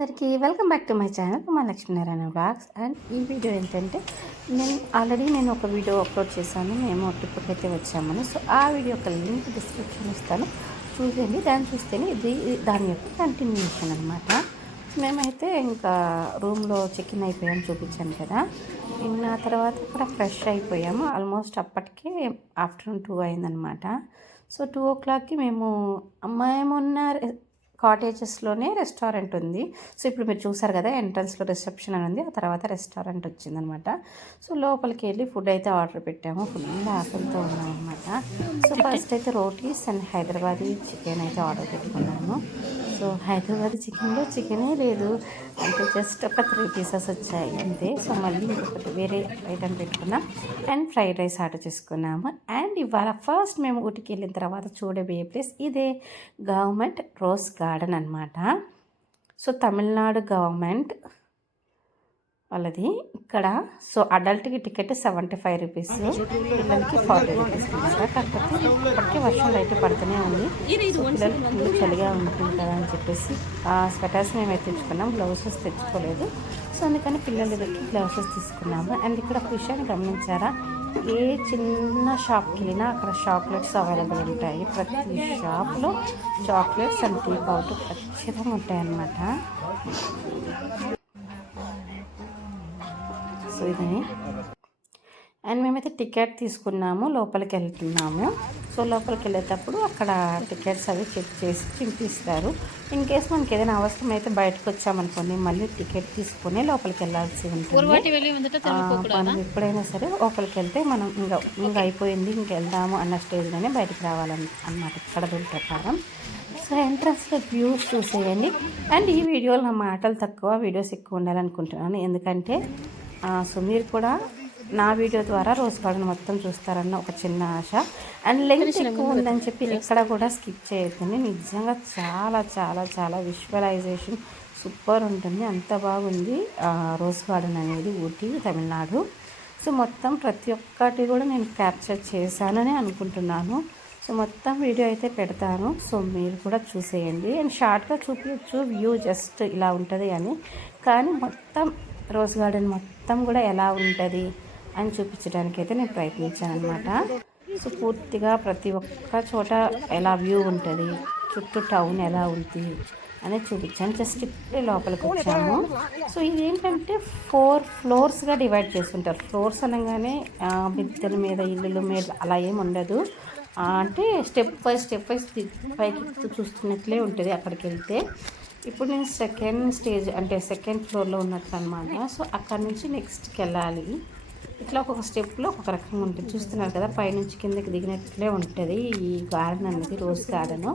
అందరికీ welcome back to my channel మా Lakshminarayana blogs. And ఈ వీడియో ఏంటంటే నేను ఒక వీడియో అప్లోడ్ చేశాను. మేము ట్రిప్కి అయితే వచ్చామని. సో ఆ వీడియో యొక్క లింక్ డిస్క్రిప్షన్ ఇస్తాను, చూసేయండి. దాన్ని చూస్తేనే ఇది దాని యొక్క కంటిన్యూషన్ అనమాట. మేమైతే ఇంకా రూమ్లో చెక్ ఇన్ అయిపోయాము, చూపించాను కదా. ఇంకా తర్వాత అక్కడ ఫ్రెష్ అయిపోయాము. ఆల్మోస్ట్ అప్పటికే ఆఫ్టర్నూన్ 2 అయిందనమాట. సో 2 o'clockకి మేమున్న కాటేజెస్లోనే రెస్టారెంట్ ఉంది. సో ఇప్పుడు మీరు చూసారు కదా, ఎంట్రన్స్లో రిసెప్షన్ అని ఉంది, ఆ తర్వాత రెస్టారెంట్ వచ్చిందనమాట. సో లోపలికి వెళ్ళి ఫుడ్ అయితే ఆర్డర్ పెట్టాము. ఫుల్ ఆకలితో ఉన్నాం అనమాట. సో ఫస్ట్ అయితే రోటీస్ అండ్ హైదరాబాదీ చికెన్ అయితే ఆర్డర్ పెట్టుకున్నాను. సో హైదరాబాదీ చికెన్లో చికెనే లేదు, అంటే జస్ట్ ఒక 3 pieces వచ్చాయి అంతే. సో మళ్ళీ ఇంకొకటి వేరే ఐటెం పెట్టుకున్నాం అండ్ ఫ్రైడ్ రైస్ ఆర్డర్ చేసుకున్నాము. అండ్ ఇవాళ ఫస్ట్ మేము ఊటికి వెళ్ళిన తర్వాత చూడబోయే ప్లేస్ ఇదే, గవర్నమెంట్ రోజ్ గార్డెన్ అనమాట. సో తమిళనాడు గవర్నమెంట్ వాళ్ళది ఇక్కడ. సో అడల్ట్కి టికెట్ 75 rupees, పిల్లలకి 40 rupees అనమాట. కాకపోతే ఇప్పటికే వర్షం లైట్ పడుతూనే ఉంది. సో పిల్లలకి ఫుల్ చలిగా ఉంటుంది కదా అని చెప్పేసి స్వెటర్స్ మేము తెచ్చుకున్నాం, గ్లౌసెస్ తెచ్చుకోలేదు. సో అందుకని పిల్లలకి గ్లౌసెస్ తీసుకున్నాము. అండ్ ఇక్కడ ఒక విషయాన్ని గమనించారా, ఏ చిన్న షాప్కి వెళ్ళినా అక్కడ చాక్లెట్స్ అవైలబుల్ ఉంటాయి. ప్రతి షాప్లో చాక్లెట్స్ అండ్ టీ పౌడర్ ఖచ్చితంగా ఉంటాయన్నమాట. సో ఇది అండ్ మేమైతే టికెట్ తీసుకున్నాము, లోపలికి వెళ్తున్నాము. సో లోపలికి వెళ్ళేటప్పుడు అక్కడ టికెట్స్ అవి చెక్ చేసి చింపిస్తారు. ఇన్ కేస్ మనకి ఏదైనా అవసరం అయితే బయటకు వచ్చామనుకోండి, మళ్ళీ టికెట్ తీసుకుని లోపలికి వెళ్ళాల్సి ఉంటుంది. మనం ఎప్పుడైనా సరే లోపలికి వెళ్తే మనం ఇంకా అయిపోయింది, వెళ్దాము అన్న స్టేజ్లోనే బయటకు రావాలన్నమాట ఇక్కడ రూల్ ప్రకారం. సో ఎంట్రన్స్లో వ్యూస్ చూసేయండి. అండ్ ఈ వీడియోలో నా మాటలు తక్కువ, వీడియోస్ ఎక్కువ ఉండాలనుకుంటున్నాను. ఎందుకంటే సో మీరు కూడా నా వీడియో ద్వారా రోజ్ గార్డెన్ మొత్తం చూస్తారన్న ఒక చిన్న ఆశ. అండ్ లెంగ్త్ ఎక్కువ ఉందని చెప్పి ఎక్కడ కూడా స్కిప్ చేయొద్దండి. నిజంగా చాలా చాలా చాలా విజువలైజేషన్ సూపర్ ఉంటుంది, అంత బాగుంది రోజ్ గార్డెన్ అనేది ఊటీ తమిళనాడు. సో మొత్తం ప్రతి ఒక్కటి కూడా నేను క్యాప్చర్ చేశానని అనుకుంటున్నాను. సో మొత్తం వీడియో అయితే పెడతాను, సో మీరు కూడా చూసేయండి. అండ్ షార్ట్గా చూపించచ్చు వ్యూ జస్ట్ ఇలా ఉంటుంది అని, కానీ మొత్తం రోజ్ గార్డెన్ మొత్తం కూడా ఎలా ఉంటుంది అని చూపించడానికి అయితే నేను ప్రయత్నించాను అనమాట. సో పూర్తిగా ప్రతి ఒక్క చోట ఎలా వ్యూ ఉంటుంది, చుట్టూ టౌన్ ఎలా ఉంది అనేది చూపించాను. జస్ట్ ఇప్పుడే లోపలికి వచ్చాము. సో ఇదేంటంటే 4 floors-గా డివైడ్ చేసుకుంటారు. ఫ్లోర్స్ అనగానే మిద్దెల మీద ఇల్లుల మీద అలా ఏమి ఉండదు, అంటే స్టెప్ వైజ్ పైకి చూస్తున్నట్లే ఉంటుంది అక్కడికి వెళ్తే. ఇప్పుడు నేను సెకండ్ స్టేజ్ అంటే సెకండ్ ఫ్లోర్లో ఉన్నట్లు అనమాట. సో అక్కడ నుంచి నెక్స్ట్కి వెళ్ళాలి. ఇట్లా ఒక్కొక్క స్టెప్లో ఒక్కొక్క రకంగా ఉంటుంది. చూస్తున్నారు కదా, పైనుంచి కిందకి దిగినట్లే ఉంటుంది ఈ గార్డెన్ అనేది, రోజ్ గార్డెన్.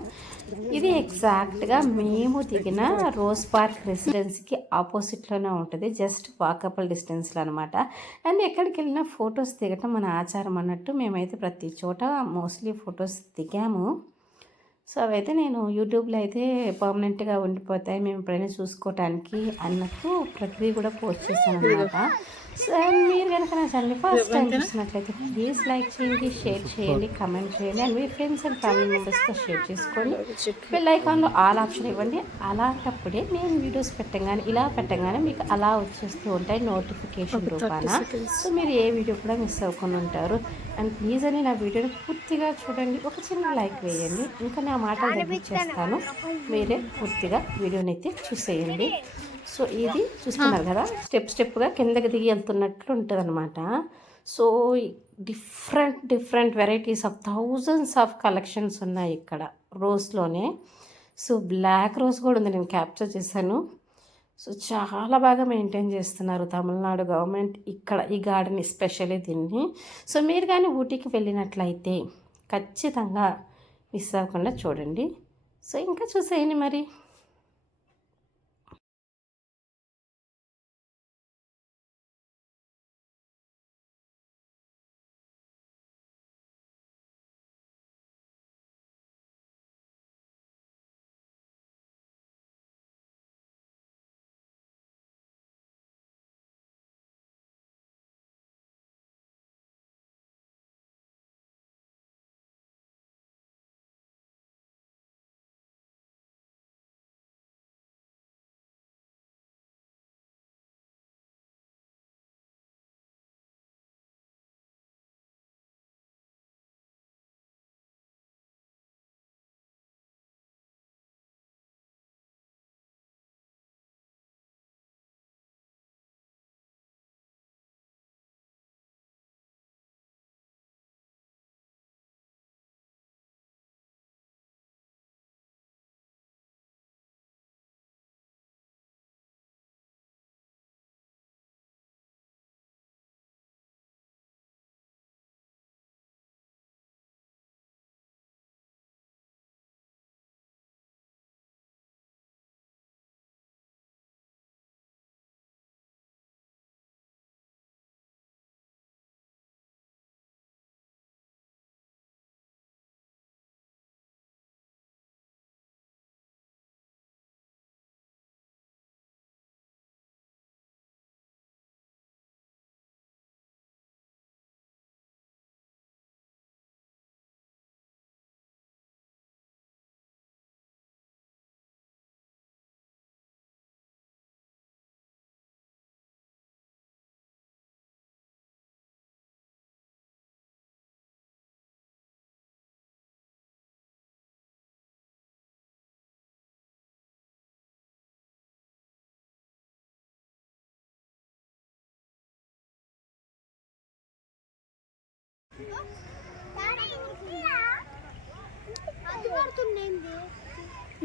ఇది ఎగ్జాక్ట్గా మేము దిగిన రోజ్ పార్క్ రెసిడెన్సీకి ఆపోజిట్లోనే ఉంటుంది, జస్ట్ వాకబుల్ డిస్టెన్స్లో అనమాట. అండ్ ఎక్కడికి వెళ్ళినా ఫొటోస్ దిగటం మన ఆచారం అన్నట్టు మేమైతే ప్రతి చోట మోస్ట్లీ ఫొటోస్ దిగాము. సో అవైతే నేను యూట్యూబ్లో అయితే పర్మనెంట్గా ఉండిపోతాయి, మేము ఎప్పుడైనా చూసుకోవటానికి అన్నట్టు ప్రతిదీ కూడా పోస్ట్ చేశాను అనమాట. సో మీరు కనుక నా ఛానల్ ఫస్ట్ టైం చూసినట్లయితే ప్లీజ్ లైక్ చేయండి, షేర్ చేయండి, కమెంట్ చేయండి. And me friends and family మెంబర్స్తో షేర్ చేసుకోండి. బెల్ ఐకాన్లో ఆల్ ఆప్షన్ ఇవ్వండి. అలాంటప్పుడే నేను వీడియోస్ పెట్టగానే మీకు అలా వచ్చేస్తూ ఉంటాయి నోటిఫికేషన్ రూపాన. సో మీరు ఏ వీడియో కూడా మిస్ అవ్వకుండా ఉంటారు. అండ్ ప్లీజ్ అని నా వీడియోని పూర్తిగా చూడండి, ఒక చిన్న లైక్ వేయండి. ఇంకా నా మాటలు తగ్గించేస్తాను, మీరే పూర్తిగా వీడియోని అయితే చూసేయండి. సో ఇది చూస్తున్నారు కదా, స్టెప్గా కిందకి దిగి వెళ్తున్నట్లు ఉంటుంది అనమాట. So different varieties of thousands of collections ఉన్నాయి ఇక్కడ రోజ్లోనే. సో బ్లాక్ రోజ్ కూడా ఉంది, నేను క్యాప్చర్ చేశాను. సో చాలా బాగా మెయింటైన్ చేస్తున్నారు తమిళనాడు గవర్నమెంట్ ఇక్కడ ఈ గార్డెన్, ఎస్పెషల్లీ దీన్ని. సో మీరు కానీ ఊటీకి వెళ్ళినట్లయితే ఖచ్చితంగా మిస్ అవ్వకుండా చూడండి. సో ఇంకా చూసేయండి మరి.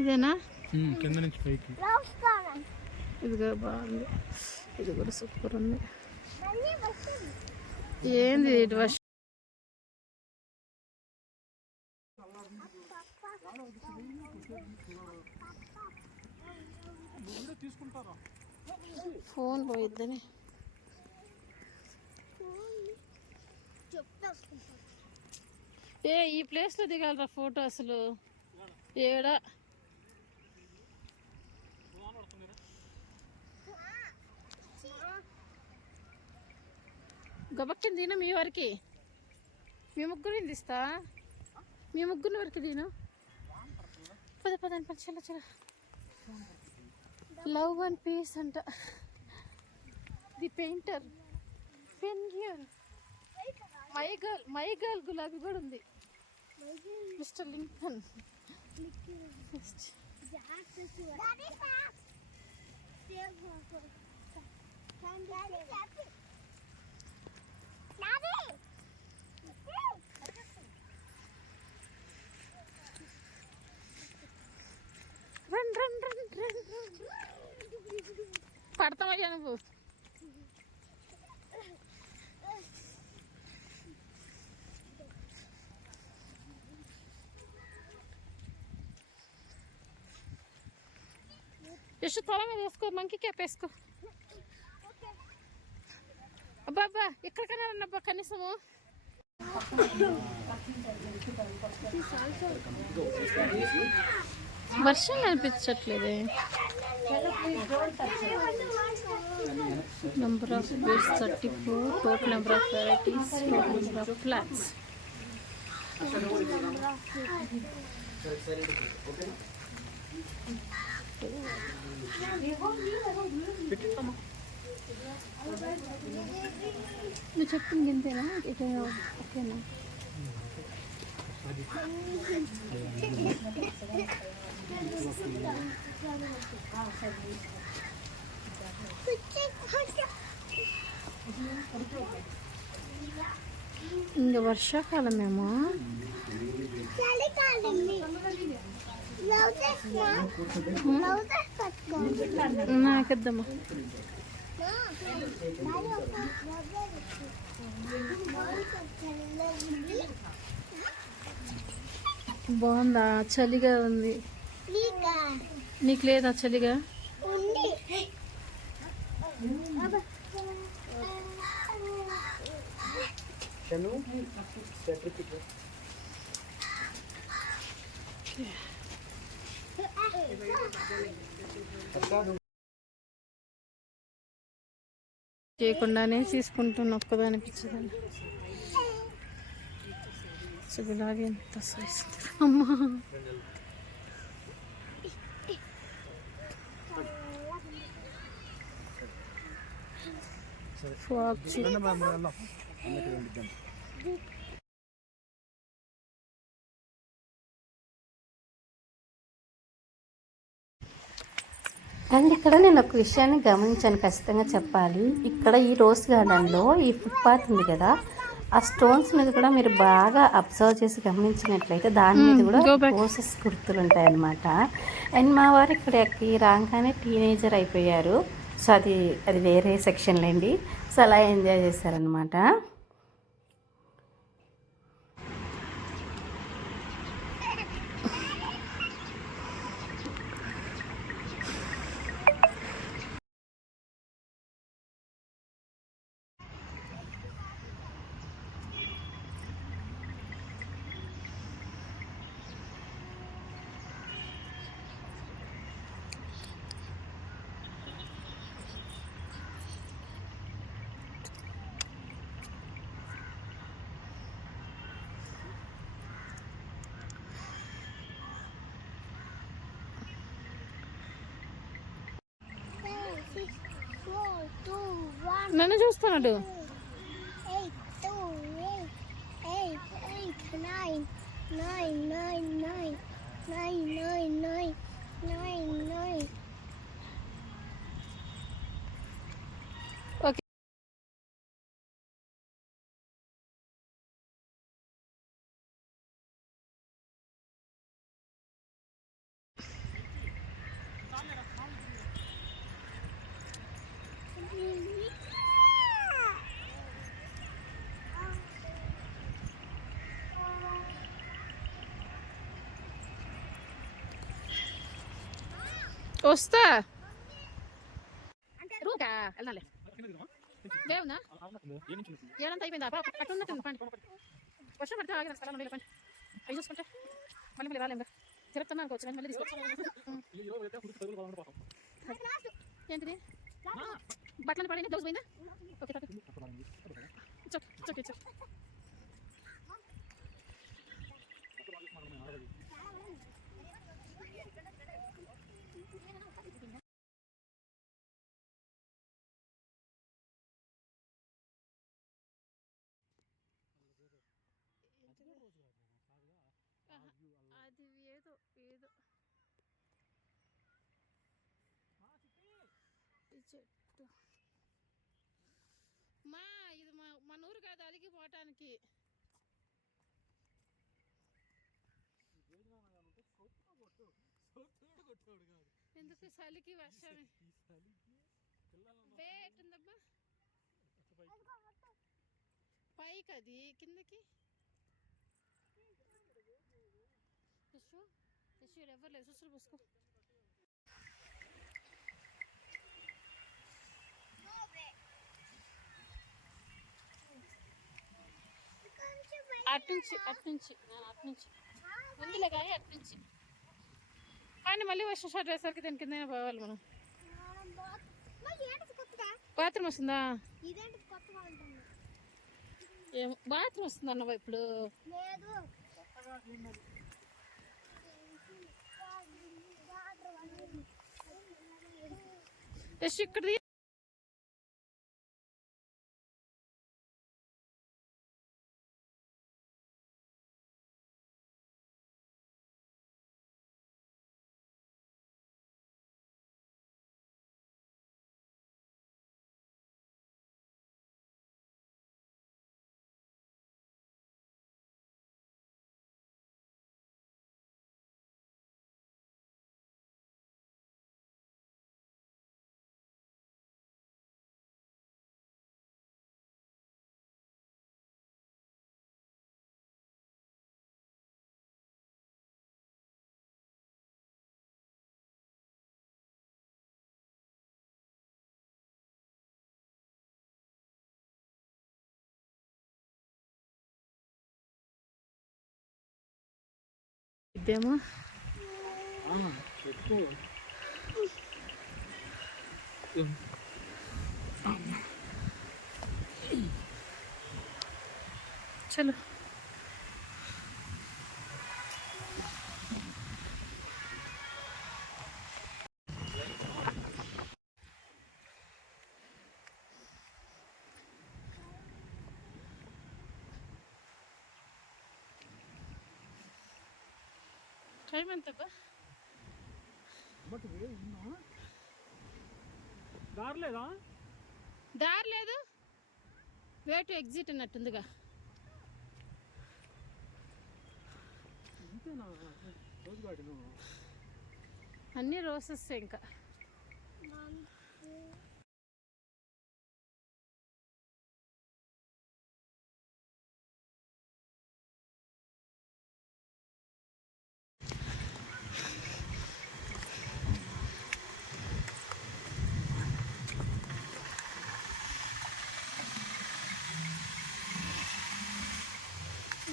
ఇదేనా కింద నుంచి పైకి ఇదిగో బాగుంది. ఇది కూడా సూపర్ ఉంది. ఏంది వర్షం ఫోన్ పోయిద్దని ఈ ప్లేస్లో దిగాలరా ఫోటో అసలు ఏడా గబక్కిని తిన మీ వరకు మీ ముగ్గురిని తీస్తా మీ ముగ్గురిని వరకు తిను పద పదని పద చల్ల చల్ల లవ్ అండ్ పీస్ అంట the painter penguin my girl గులాబీ కూడా ఉంది mister Lincoln run run run run పడతామయ్యా నువ్వు ಎಷ್ಟು తల మీద వేసుకో మంకీ క్యాప్ వేసుకో అబ్బా అబ్బా ఎక్కడికైనా రండబ్బా కనీసము వర్షం కనిపించట్లేదే number of beds 34 total number of varieties total number of flats నువ్వు చెప్పింది ఇంతేనా ఓకేనా ఇంకా వర్షాకాలమేమో నాకెద్దమ్మా బాగుందా చలిగా ఉంది నీకు లేదా చలిగా చేయకుండానే తీసుకుంటున్నా ఒక్కదాని పిచ్చదాన్ని గులాబీ ఎంత సైజ్ అమ్మా అండ్ ఇక్కడ నేను ఒక విషయాన్ని గమనించాను, ఖచ్చితంగా చెప్పాలి. ఇక్కడ ఈ రోజ్ గార్డెన్లో ఈ ఫుట్పాత్ ఉంది కదా, ఆ స్టోన్స్ మీద కూడా మీరు బాగా అబ్జర్వ్ చేసి గమనించినట్లయితే దాని మీద కూడా రోసెస్ గుర్తులు ఉంటాయన్నమాట. అండ్ మా వారు ఇక్కడికి రాగానే టీనేజర్ అయిపోయారు. సో అది వేరే సెక్షన్లో అండి. సో అలా ఎంజాయ్ చేశారనమాట. నన్ను చూస్తున్నాడు. వస్తా రూటా వెళ్ళాలి దేవునా ఏడంతా అయిపోయిందా అటు ఉన్నట్టు పండి వర్షం పడితే ఆగిన స్థలం వెళ్ళి పండి అవి చూసుకుంటే మళ్ళీ రాలేం తిరుగుతున్నా అనుకోవచ్చు మళ్ళీ తీసుకోవచ్చు ఏంటిది బట్టలు పడింది దోశ పోయిందా ఓకే ఓకే అది ఏదో ఏదో ఈ చెట్టు మా ఇది మన ఊరు కాదు అలిగిపోవటానికి ఎందుకు చలికి వర్షమే వేటుందబ్బా పైకి అది కిందకి ఎవరు లేదు సుసులు పోసుకో అట్నుంచి ముందులే కానీ అట్నుంచి కానీ మళ్ళీ వర్షం స్టార్ట్ అయ్యేసరికి దాని కింద పోవాలి మనం బాత్రూమ్ వస్తుందా ఏమో బాత్రూమ్ వస్తుంది అన్నవా ఇప్పుడు జస్ట్ ఇక్కడ ఇదేమో చలో టైం ఎంత దారి లేదు వే టు ఎగ్జిట్ అన్నట్టుందిగా అన్నీ రోసెస్ ఇంకా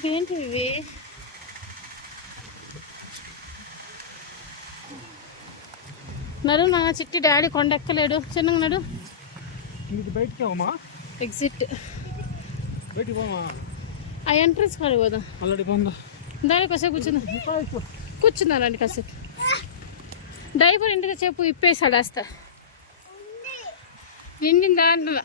ఏంటి ఇవి నడు నా చిట్టి డాడీ కొండ ఎక్కలేడు చిన్నగా నడు బయటమా ఎగ్జిట్ బయటికి పోమా ఆ ఎంట్రన్స్ కాడి పోదాం ఆల్రెడీ పోందా దాని కాసేపు కూర్చున్నారండి కాసేపు డ్రైవర్ ఇంటికి చెప్పు ఇప్పేసాడు వేస్తా నిండిందా అంటున్నా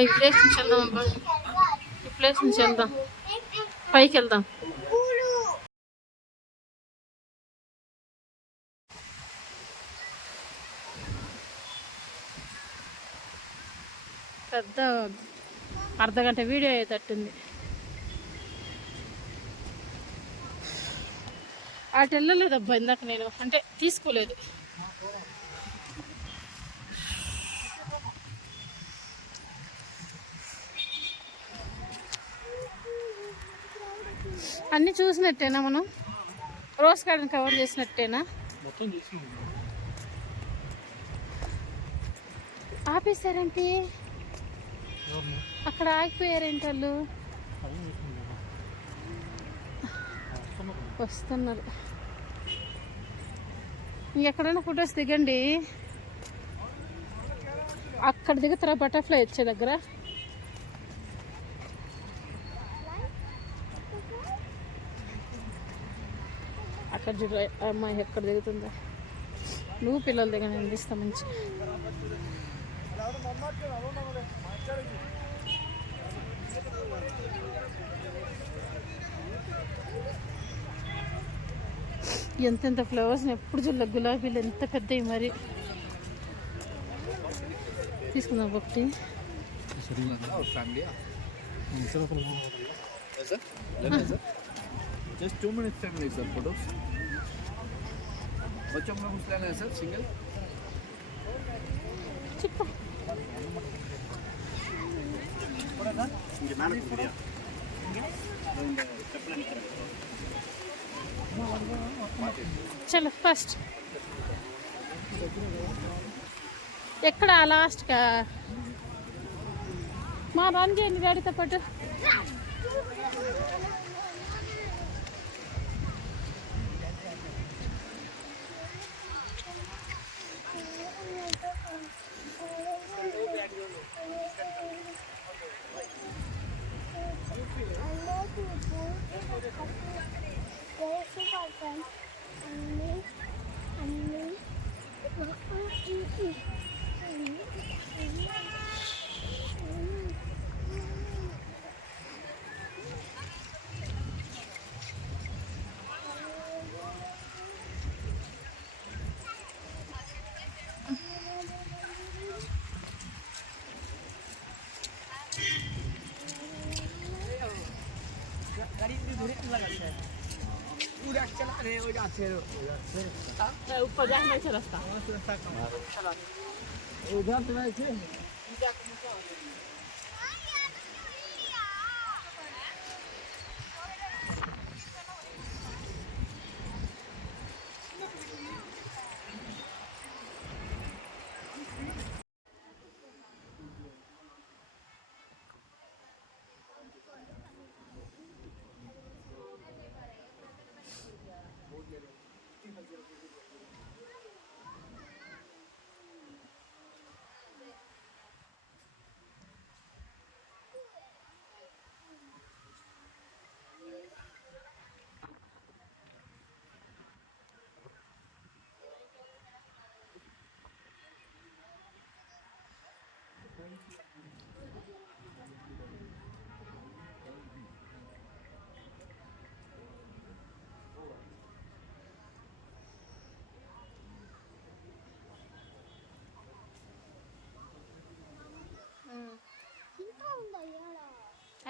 ఈ ప్లేస్ నుంచి వెళ్దాం అబ్బా, ఈ ప్లేస్ నుంచి వెళ్దాం, పైకి వెళ్దాం. పెద్ద అర్ధగంట వీడియో అయ్యేటట్టుంది. అటు వెళ్ళలేదబ్బా ఇందాక నేను, అంటే తీసుకోలేదు. అన్నీ చూసినట్టేనా మనం? రోజ్ గార్డెన్ కవర్ చేసినట్టేనా? మొత్తం తీసుకుంది. ఆపేశారంటే అక్కడ ఆగిపోయారేంటి వాళ్ళు? వస్తున్నారు. ఇంకెక్కడైనా ఫొటోస్ దిగండి. అక్కడ దిగుతారా బటర్ఫ్లై వచ్చే దగ్గర? అక్కడ చూడ అమ్మాయి ఎక్కడ దిగుతుందా? నువ్వు పిల్లల దగ్గర నేను తీస్తా మంచి. ఎంతెంత ఫ్లవర్స్ ఎప్పుడు చూడలే. గులాబీలు ఎంత పెద్దవి మరి. తీసుకుందాం ఒకటి. Just 2 minutes family sir photos. बच्चों में कुछ लेना है सर सिंगल? చెప్పు. చలో ఫస్ట్ ఎక్కడ లాస్ట్గా మా రన్ చేయండి డాడీతో పాటు. ऊपर जाने नहीं रास्ता उधर तो नहीं थे.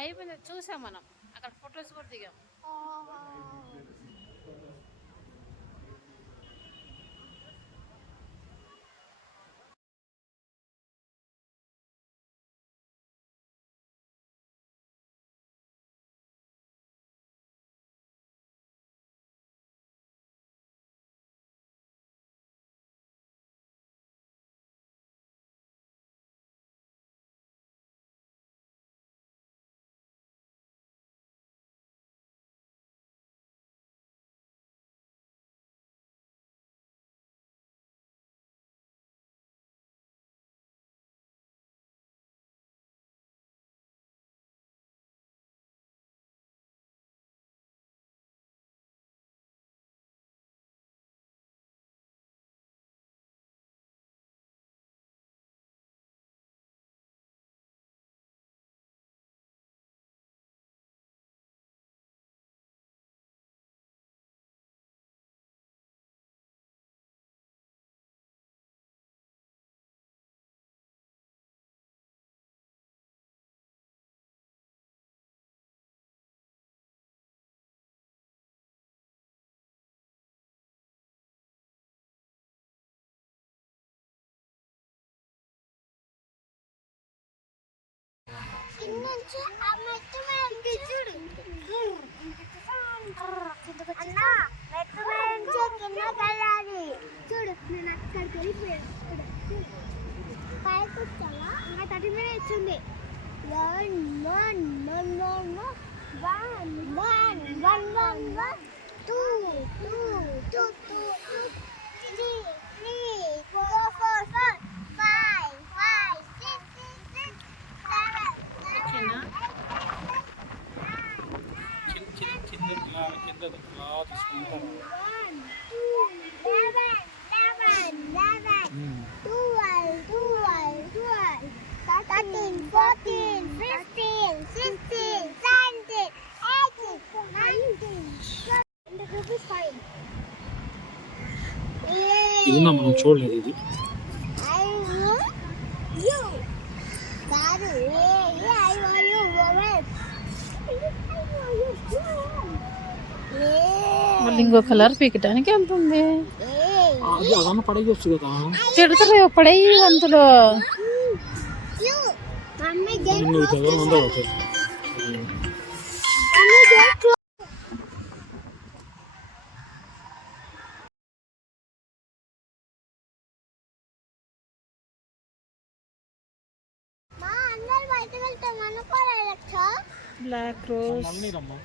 అయిపోయింది. చూసాం మనం అక్కడ ఫొటోస్ కూడా దిగాం. చూడు నేను అక్కడికి వెళ్ళిపోయాను పైకి వచ్చాను ఇంకా 30 minutes ఉంది ఓకేనా కింద తీసుకుంటాను 13, 14, 15, 16, 17, 18, 19, 20 rupees fine. ఇది మనం చూడలేదు ఇది మళ్ళీ ఇంకో కలర్ పీకటానికి వెళ్తుంది. అది అదన్న పడగొచ్చు కదా తిడతారు పడేయి వంతులు. నువ్వు ఎవరు ఉందో అవుతుంది బ్లాక్ రోజ్ మళ్ళీ రమ్మా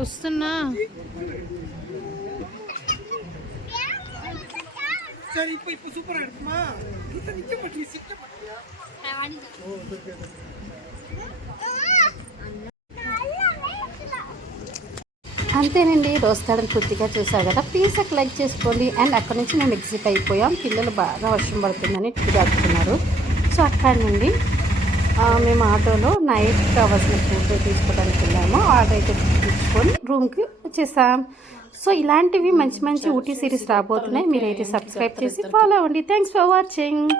వస్తున్నా. అంతేనండి, రోజ్ గార్డెన్ పూర్తిగా చూసారు కదా. ప్లీజ్ ఒక లైక్ చేసుకోండి. అండ్ అక్కడ నుంచి మేము ఎగ్జిట్ అయిపోయాం. పిల్లలు బాగా వర్షం పడుతుందని టికెట్ ఆడుతున్నారు. సో అక్కడ నుండి మేము ఆటోలో నైట్ కావాల్సిన ఫుడ్ తీసుకోవడానికి వెళ్ళాము. ఆర్డర్ అయితే తీసుకొని రూమ్కి వచ్చేసాం. సో ఇలాంటివి మంచి మంచి ఊటీ సిరీస్ రాబోతున్నాయి. మీరైతే సబ్స్క్రైబ్ చేసి ఫాలో అవ్వండి. Thanks for watching.